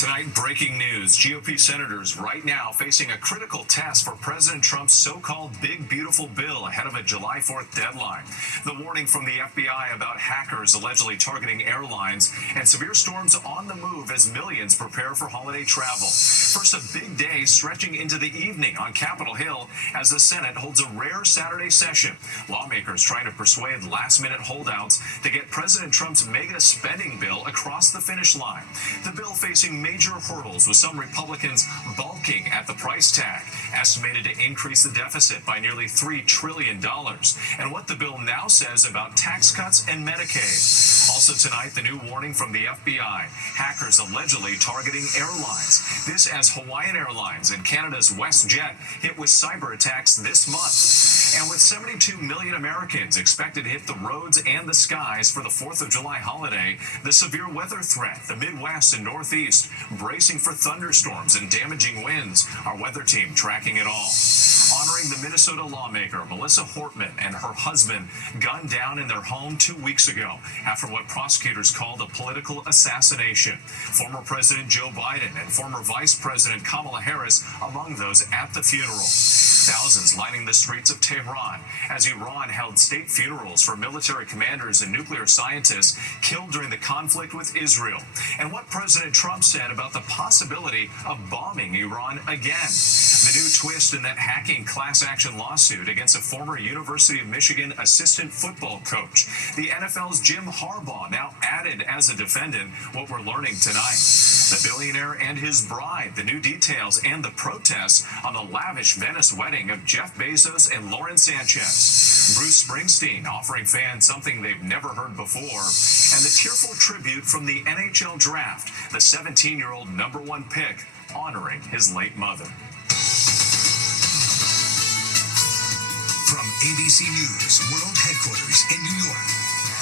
Tonight, breaking news. GOP senators right now facing a critical test for President Trump's so-called big, beautiful bill ahead of a July 4th deadline. The warning from the FBI about hackers allegedly targeting airlines and severe storms on the move as millions prepare for holiday travel. First, a big day stretching into the evening on Capitol Hill as the Senate holds a rare Saturday session. Lawmakers trying to persuade last-minute holdouts to get President Trump's mega spending bill across the finish line. The bill facing major hurdles, with some Republicans balking at the price tag, estimated to increase the deficit by nearly $3 trillion, and what the bill now says about tax cuts and Medicaid. Also tonight, the new warning from the FBI, hackers allegedly targeting airlines. This as Hawaiian Airlines and Canada's WestJet hit with cyber attacks this month. And with 72 million Americans expected to hit the roads and the skies for the 4th of July holiday, the severe weather threat, the Midwest and Northeast, bracing for thunderstorms and damaging winds. Our weather team tracking it all. Honoring the Minnesota lawmaker Melissa Hortman and her husband gunned down in their home 2 weeks ago after what prosecutors called a political assassination. Former President Joe Biden and former Vice President Kamala Harris among those at the funeral. Thousands lining the streets of Tehran as Iran held state funerals for military commanders and nuclear scientists killed during the conflict with Israel. And what President Trump said about the possibility of bombing Iran again. The new twist in that hacking class action lawsuit against a former University of Michigan assistant football coach. The NFL's Jim Harbaugh now added as a defendant, what we're learning tonight. The billionaire and his bride, the new details, and the protests on the lavish Venice wedding of Jeff Bezos and Lauren Sanchez. Bruce Springsteen offering fans something they've never heard before. And the tearful tribute from the NHL draft, the 17-year-old #1 pick honoring his late mother. From ABC News World Headquarters in New York,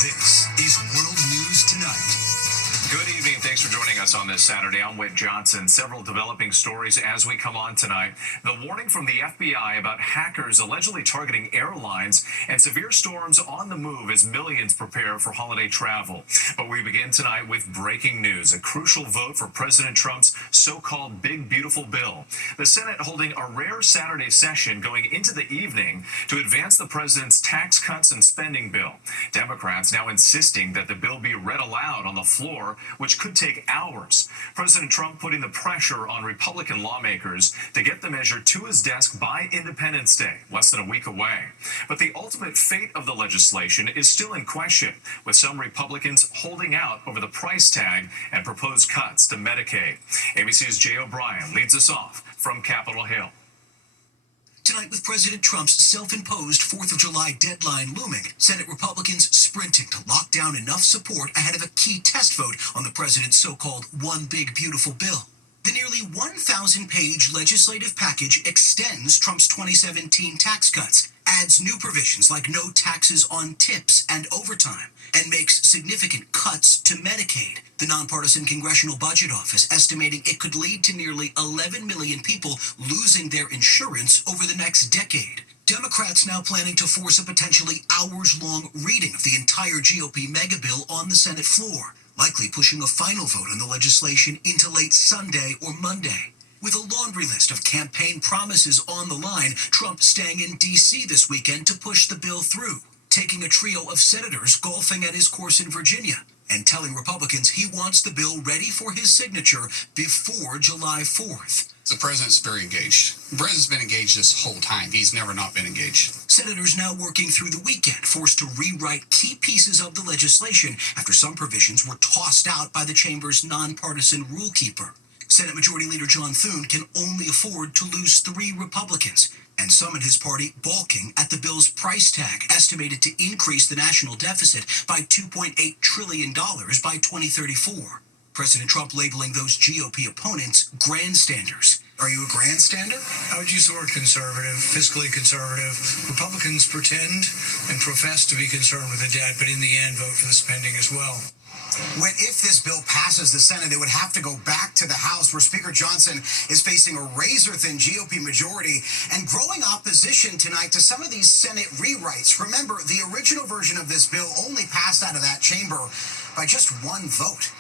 this is World News Tonight. Good evening. Thanks for joining us on this Saturday. I'm Whit Johnson. Several developing stories as we come on tonight. The warning from the FBI about hackers allegedly targeting airlines and severe storms on the move as millions prepare for holiday travel. But we begin tonight with breaking news, a crucial vote for President Trump's so-called big, beautiful bill. The Senate holding a rare Saturday session going into the evening to advance the president's tax cuts and spending bill. Democrats now insisting that the bill be read aloud on the floor, which could take hours. President Trump putting the pressure on Republican lawmakers to get the measure to his desk by Independence Day, less than a week away. But the ultimate fate of the legislation is still in question, with some Republicans holding out over the price tag and proposed cuts to Medicaid. ABC's Jay O'Brien leads us off from Capitol Hill. Tonight, with President Trump's self-imposed 4th of July deadline looming, Senate Republicans sprinting to lock down enough support ahead of a key test vote on the president's so-called one big beautiful bill. The nearly 1,000-page legislative package extends Trump's 2017 tax cuts, adds new provisions like no taxes on tips and overtime, and makes significant cuts to Medicaid. The nonpartisan Congressional Budget Office estimating it could lead to nearly 11 million people losing their insurance over the next decade. Democrats now planning to force a potentially hours-long reading of the entire GOP mega bill on the Senate floor, likely pushing a final vote on the legislation into late Sunday or Monday. With a laundry list of campaign promises on the line, Trump staying in D.C. this weekend to push the bill through, taking a trio of senators golfing at his course in Virginia, and telling Republicans he wants the bill ready for his signature before July 4th. The president's very engaged. The president's been engaged this whole time. He's never not been engaged. Senators now working through the weekend, forced to rewrite key pieces of the legislation after some provisions were tossed out by the chamber's nonpartisan rule keeper. Senate Majority Leader John Thune can only afford to lose 3 Republicans, and some in his party balking at the bill's price tag, estimated to increase the national deficit by $2.8 trillion by 2034. President Trump labeling those GOP opponents grandstanders. Are you a grandstander? I would use the word conservative, fiscally conservative. Republicans pretend and profess to be concerned with the debt, but in the end vote for the spending as well. If this bill passes the Senate, it would have to go back to the House, where Speaker Johnson is facing a razor-thin GOP majority and growing opposition tonight to some of these Senate rewrites. Remember, the original version of this bill only passed out of that chamber by just 1 vote.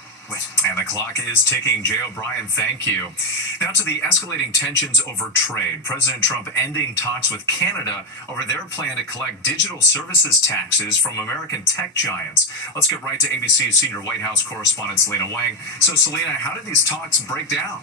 And the clock is ticking. Jay O'Brien, thank you. Now to the escalating tensions over trade. President Trump ending talks with Canada over their plan to collect digital services taxes from American tech giants. Let's get right to ABC's senior White House correspondent Selena Wang. So, Selena, how did these talks break down?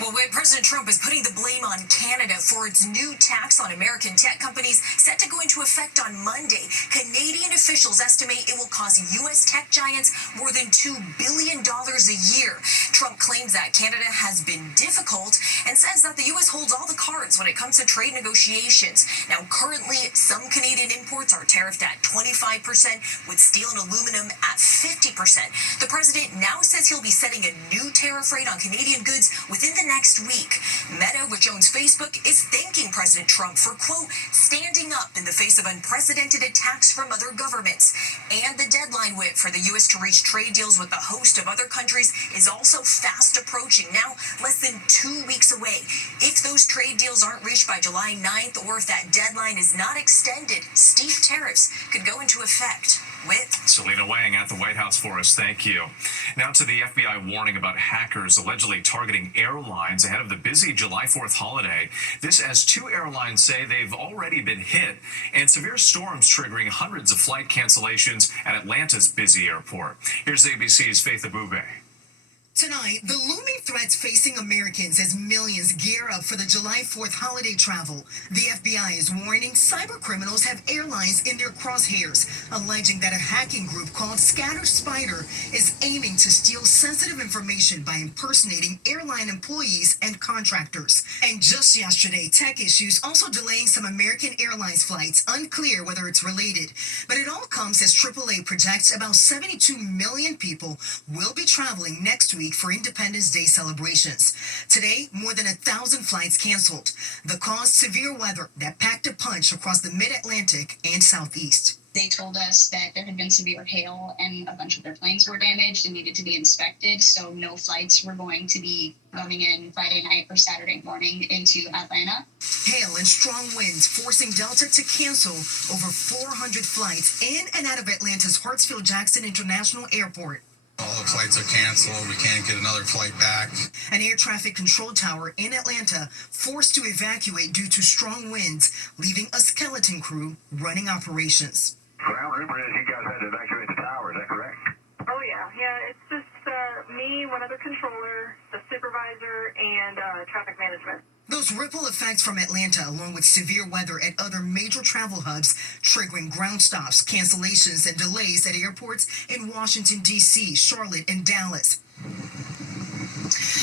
Well, President Trump is putting the blame on Canada for its new tax on American tech companies set to go into effect on Monday. Canadian officials estimate it will cost U.S. tech giants more than $2 billion a year. Trump claims that Canada has been difficult and says that the U.S. holds all the cards when it comes to trade negotiations. Now, currently, some Canadian imports are tariffed at 25%, with steel and aluminum at 50%. The president now says he'll be setting a new tariff rate on Canadian goods within the next week. Meta, which owns Facebook, is thanking President Trump for, quote, standing up in the face of unprecedented attacks from other governments. And the deadline for the U.S. to reach trade deals with a host of other countries is also fast approaching, now less than 2 weeks away. If those trade deals aren't reached by July 9th, or if that deadline is not extended, steep tariffs could go into effect. Selena Wang at the White House for us. Thank you. Now to the FBI warning about hackers allegedly targeting airlines ahead of the busy July 4th holiday. This as 2 airlines say they've already been hit, and severe storms triggering hundreds of flight cancellations at Atlanta's busy airport. Here's ABC's Faith Abube. Tonight, the looming threats facing Americans as millions gear up for the July 4th holiday travel. The FBI is warning cyber criminals have airlines in their crosshairs, alleging that a hacking group called Scatter Spider is aiming to steal sensitive information by impersonating airline employees and contractors. And just yesterday, tech issues also delaying some American Airlines flights, unclear whether it's related. But it all comes as AAA projects about 72 million people will be traveling next week for Independence Day celebrations. Today, more than 1,000 flights canceled. The cause, severe weather that packed a punch across the mid-Atlantic and southeast. They told us that there had been severe hail and a bunch of their planes were damaged and needed to be inspected, so no flights were going to be coming in Friday night or Saturday morning into Atlanta. Hail and strong winds forcing Delta to cancel over 400 flights in and out of Atlanta's Hartsfield-Jackson International Airport. All the flights are canceled. We can't get another flight back. An air traffic control tower in Atlanta forced to evacuate due to strong winds, leaving a skeleton crew running operations. Ground rumor is you guys had to evacuate the tower. Is that correct? Oh, yeah. Yeah, it's just me, one other controller, the supervisor, and traffic management. Those ripple effects from Atlanta, along with severe weather at other major travel hubs, triggering ground stops, cancellations, and delays at airports in Washington, D.C., Charlotte, and Dallas.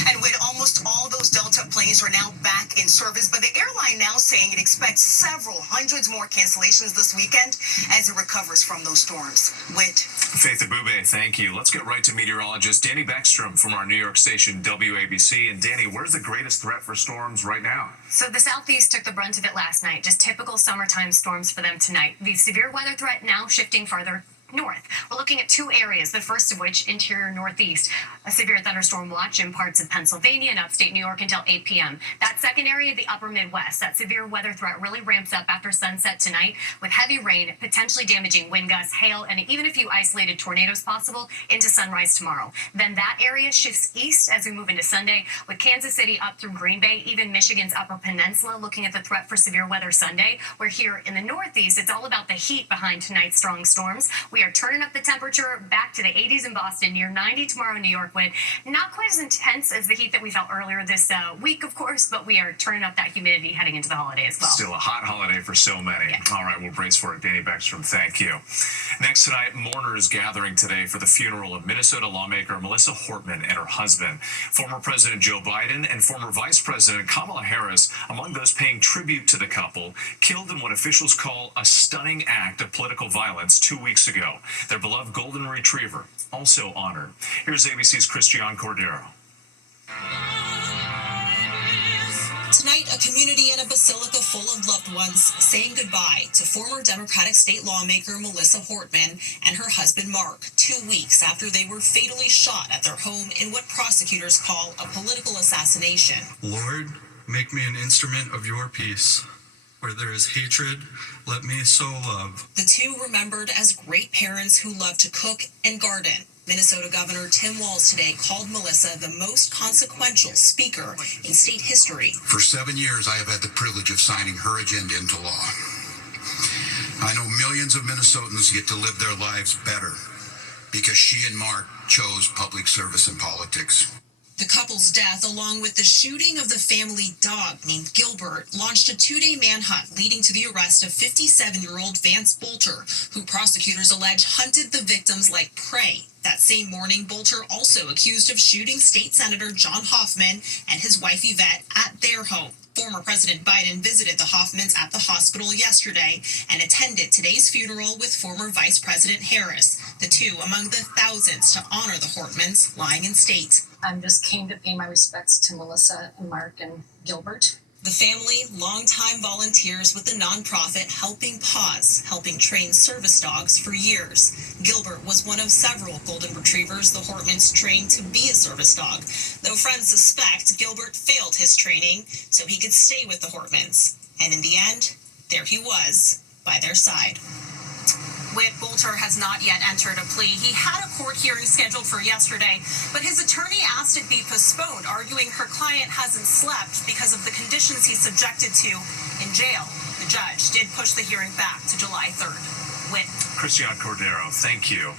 And with almost all those Delta planes are now back in service, but the airline now saying it expects several hundreds more cancellations this weekend as it recovers from those storms. Faith Abube, thank you. Let's get right to meteorologist Danny Beckstrom from our New York station WABC. And Danny, where's the greatest threat for storms right now? So the southeast took the brunt of it last night. Just typical summertime storms for them tonight. The severe weather threat now shifting farther north. We're looking at 2 areas, the first of which interior northeast. A severe thunderstorm watch in parts of Pennsylvania and upstate New York until 8 p.m. That second area, the upper Midwest. That severe weather threat really ramps up after sunset tonight with heavy rain, potentially damaging wind gusts, hail, and even a few isolated tornadoes possible into sunrise tomorrow. Then that area shifts east as we move into Sunday with Kansas City up through Green Bay, even Michigan's Upper Peninsula looking at the threat for severe weather Sunday. Where here in the northeast, it's all about the heat behind tonight's strong storms. We are turning up the temperature back to the 80s in Boston, near 90 tomorrow in New York, with not quite as intense as the heat that we felt earlier this week, of course, but we are turning up that humidity heading into the holiday as well. Still a hot holiday for so many. Yeah. All right, we'll brace for it. Danny Beckstrom, thank you. Next tonight, mourners gathering today for the funeral of Minnesota lawmaker Melissa Hortman and her husband. Former President Joe Biden and former Vice President Kamala Harris among those paying tribute to the couple, killed in what officials call a stunning act of political violence 2 weeks ago. Their beloved golden retriever also honored. Here's ABC's Christian Cordero. Tonight, a community in a basilica full of loved ones saying goodbye to former Democratic state lawmaker Melissa Hortman and her husband Mark 2 weeks after they were fatally shot at their home in what prosecutors call a political assassination. Lord, make me an instrument of your peace. Where there is hatred, let me sow love. The two remembered as great parents who loved to cook and garden. Minnesota Governor Tim Walz today called Melissa the most consequential speaker in state history. For 7 years, I have had the privilege of signing her agenda into law. I know millions of Minnesotans get to live their lives better because she and Mark chose public service and politics. The couple's death, along with the shooting of the family dog named Gilbert, launched a 2-day manhunt leading to the arrest of 57-year-old Vance Bolter, who prosecutors allege hunted the victims like prey. That same morning, Bolter also accused of shooting State Senator John Hoffman and his wife Yvette at their home. Former President Biden visited the Hoffmans at the hospital yesterday and attended today's funeral with former Vice President Harris, the two among the thousands to honor the Hortmans lying in state. I'm just keen to pay my respects to Melissa and Mark and Gilbert. The family, longtime volunteers with the nonprofit Helping Paws, helping train service dogs for years. Gilbert was one of several golden retrievers the Hortmans trained to be a service dog, though friends suspect Gilbert failed his training so he could stay with the Hortmans. And in the end, there he was, by their side. Whit Bolter has not yet entered a plea. He had a court hearing scheduled for yesterday, but his attorney asked it be postponed, arguing her client hasn't slept because of the conditions he's subjected to in jail. The judge did push the hearing back to July 3rd. Whit. Christian Cordero, thank you.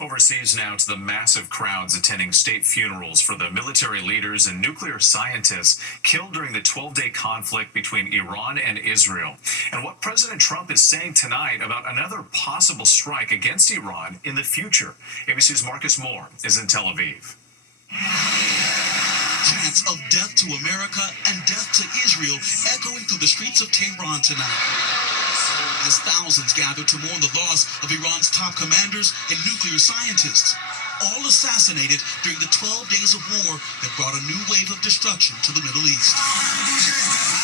Overseas now to the massive crowds attending state funerals for the military leaders and nuclear scientists killed during the 12-day conflict between Iran and Israel. And what President Trump is saying tonight about another possible strike against Iran in the future. ABC's Marcus Moore is in Tel Aviv. Chants of death to America and death to Israel echoing through the streets of Tehran tonight, as thousands gather to mourn the loss of Iran's top commanders and nuclear scientists, all assassinated during the 12 days of war that brought a new wave of destruction to the Middle East.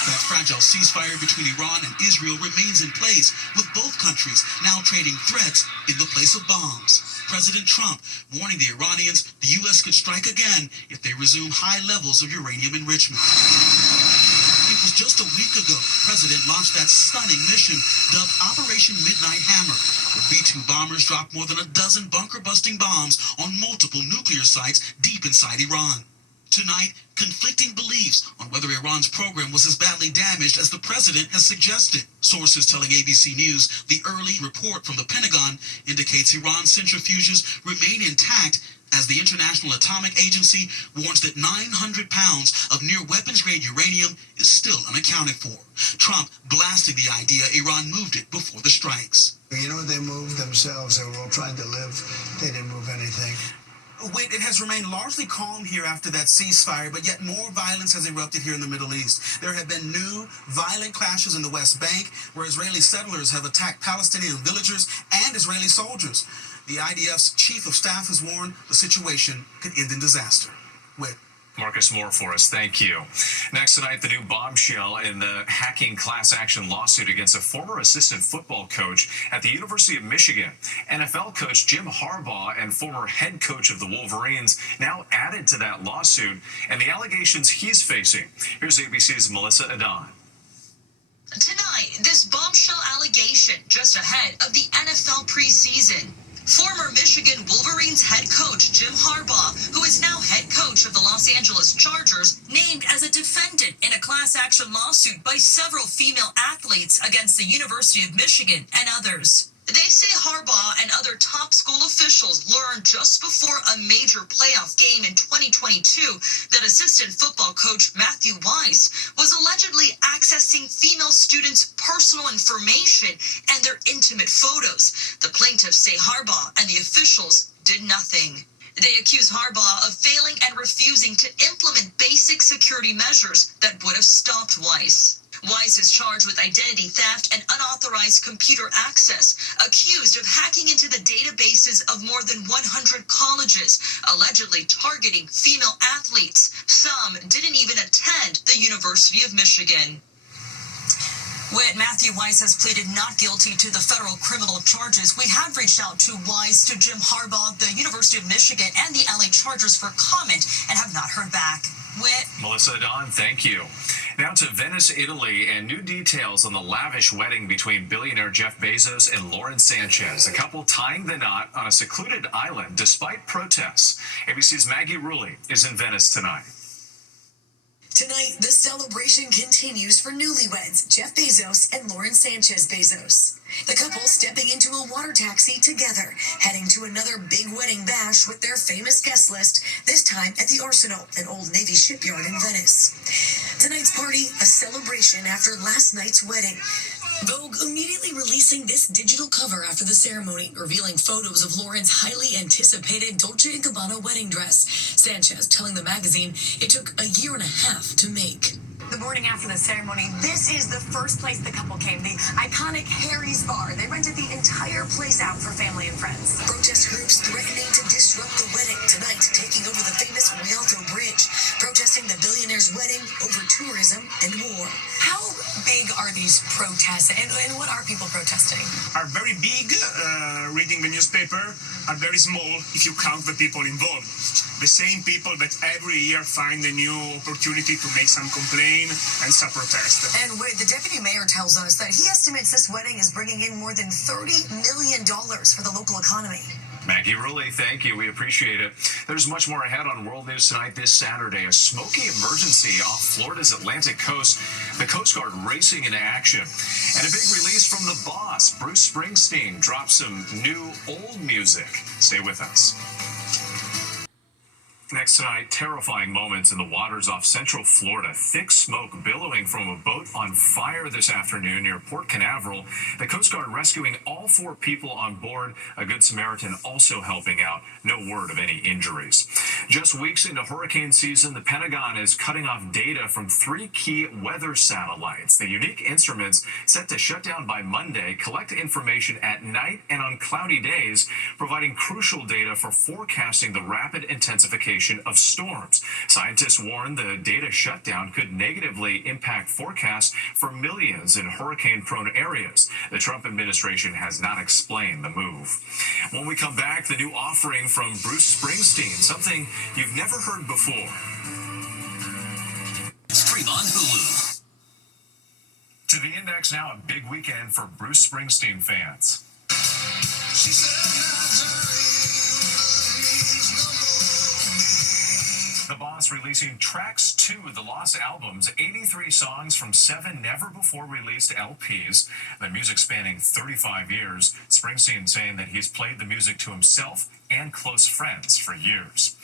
That fragile ceasefire between Iran and Israel remains in place, with both countries now trading threats in the place of bombs. President Trump warning the Iranians the U.S. could strike again if they resume high levels of uranium enrichment. It was just a week ago, the president launched that stunning mission dubbed Operation Midnight Hammer, where B-2 bombers dropped more than a dozen bunker-busting bombs on multiple nuclear sites deep inside Iran. Tonight, conflicting beliefs on whether Iran's program was as badly damaged as the president has suggested. Sources telling ABC News the early report from the Pentagon indicates Iran's centrifuges remain intact, as the International Atomic Agency warns that 900 pounds of near-weapons-grade uranium is still unaccounted for. Trump blasting the idea Iran moved it before the strikes. You know, they moved themselves. They were all trying to live. They didn't move anything. Wait, it has remained largely calm here after that ceasefire, but yet more violence has erupted here in the Middle East. There have been new violent clashes in the West Bank, where Israeli settlers have attacked Palestinian villagers and Israeli soldiers. The IDF's chief of staff has warned the situation could end in disaster. Whit. Marcus Moore for us. Thank you. Next tonight, the new bombshell in the hacking class action lawsuit against a former assistant football coach at the University of Michigan. NFL coach Jim Harbaugh and former head coach of the Wolverines now added to that lawsuit and the allegations he's facing. Here's ABC's Melissa Adon. Tonight, this bombshell allegation just ahead of the NFL preseason. Former Michigan Wolverines head coach Jim Harbaugh, who is now head coach of the Los Angeles Chargers, named as a defendant in a class action lawsuit by several female athletes against the University of Michigan and others. They say Harbaugh and other top school officials learned just before a major playoff game in 2022 that assistant football coach Matthew Weiss was allegedly accessing female students' personal information and their intimate photos. The plaintiffs say Harbaugh and the officials did nothing. They accuse Harbaugh of failing and refusing to implement basic security measures that would have stopped Weiss. Weiss is charged with identity theft and unauthorized computer access, accused of hacking into the databases of more than 100 colleges, allegedly targeting female athletes. Some didn't even attend the University of Michigan. Matthew Weiss has pleaded not guilty to the federal criminal charges. We have reached out to Weiss, to Jim Harbaugh, the University of Michigan, and the LA Chargers for comment and have not heard back. Melissa Adon, thank you. Now to Venice, Italy, and new details on the lavish wedding between billionaire Jeff Bezos and Lauren Sanchez. The couple tying the knot on a secluded island despite protests. ABC's Maggie Rulli is in Venice tonight. Tonight, the celebration continues for newlyweds Jeff Bezos and Lauren Sanchez Bezos. The couple stepping into a water taxi together, heading to another big wedding bash with their famous guest list, this time at the Arsenal, an old Navy shipyard in Venice. Tonight's party, a celebration after last night's wedding. Vogue immediately releasing this digital cover after the ceremony, revealing photos of Lauren's highly anticipated Dolce & Gabbana wedding dress. Sanchez telling the magazine it took a year and a half to make. The morning after the ceremony, this is the first place the couple came, the iconic Harry's Bar. They rented the entire place out for family and friends. Protest groups threatening to disrupt the wedding tonight, taking over the famous Rialto Bridge, protesting the billionaire's wedding over tourism and war. How big are these protests, and what are people protesting? Are very big, reading the newspaper, are very small if you count the people involved. The same people that every year find a new opportunity to make some complaint and some protest. And the deputy mayor tells us that he estimates this wedding is bringing in more than $30 million for the local economy. Maggie Rulli, thank you. We appreciate it. There's much more ahead on World News Tonight this Saturday. A smoky emergency off Florida's Atlantic coast. The Coast Guard racing into action. And a big release from the boss. Bruce Springsteen drops some new old music. Stay with us. Next tonight, terrifying moments in the waters off Central Florida. Thick smoke billowing from a boat on fire this afternoon near Port Canaveral. The Coast Guard rescuing all 4 people on board. A Good Samaritan also helping out. No word of any injuries. Just weeks into hurricane season, the Pentagon is cutting off data from 3 key weather satellites. The unique instruments set to shut down by Monday collect information at night and on cloudy days, providing crucial data for forecasting the rapid intensification of storms. Scientists warn the data shutdown could negatively impact forecasts for millions in hurricane-prone areas. The Trump administration has not explained the move. When we come back, the new offering from Bruce Springsteen, something you've never heard before. Stream on Hulu. To the Index now, a big weekend for Bruce Springsteen fans. She said, The Boss releasing Tracks 2, the Lost Albums, 83 songs from 7 never-before-released LPs. The music spanning 35 years. Springsteen saying that he's played the music to himself and close friends for years.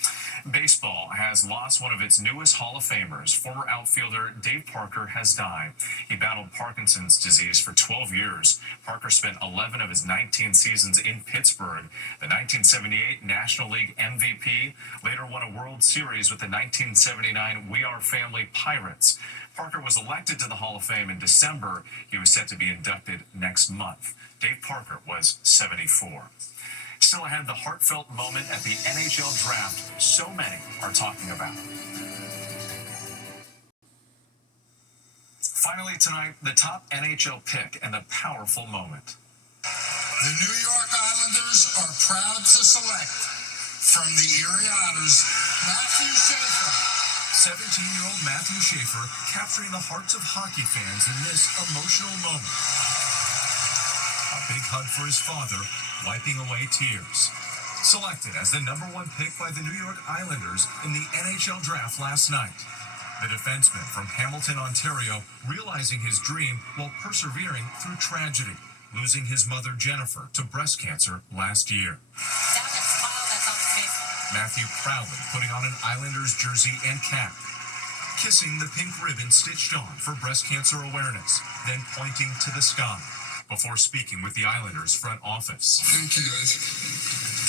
Baseball has lost one of its newest Hall of Famers. Former outfielder Dave Parker has died. He battled Parkinson's disease for 12 years. Parker spent 11 of his 19 seasons in Pittsburgh. The 1978 National League MVP, later won a World Series with the 1979 We Are Family Pirates. Parker was elected to the Hall of Fame in December. He was set to be inducted next month. Dave Parker was 74. Still ahead, the heartfelt moment at the NHL draft so many are talking about. Finally tonight, the top NHL pick and the powerful moment. The New York Islanders are proud to select from the Erie Otters, Matthew Schaefer. 17-year-old Matthew Schaefer capturing the hearts of hockey fans in this emotional moment. A big hug for his father, wiping away tears. Selected as the #1 pick by the New York Islanders in the NHL draft last night. The defenseman from Hamilton, Ontario, realizing his dream while persevering through tragedy, losing his mother Jennifer to breast cancer last year. Matthew proudly putting on an Islanders jersey and cap, kissing the pink ribbon stitched on for breast cancer awareness, then pointing to the sky before speaking with the Islanders front office. Thank you, guys.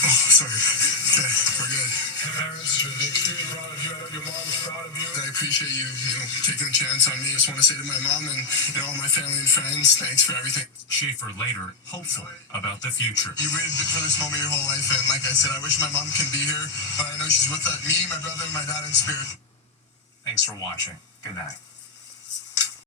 Oh, sorry. Okay, we're good. Your parents should be extremely proud of you. I know your mom's proud of you. I appreciate you, taking a chance on me. I just want to say to my mom and all my family and friends, thanks for everything. Schaefer later hopeful about the future. You waited for this moment your whole life, and like I said, I wish my mom can be here, but I know she's with me, my brother, and my dad in spirit. Thanks for watching. Good night.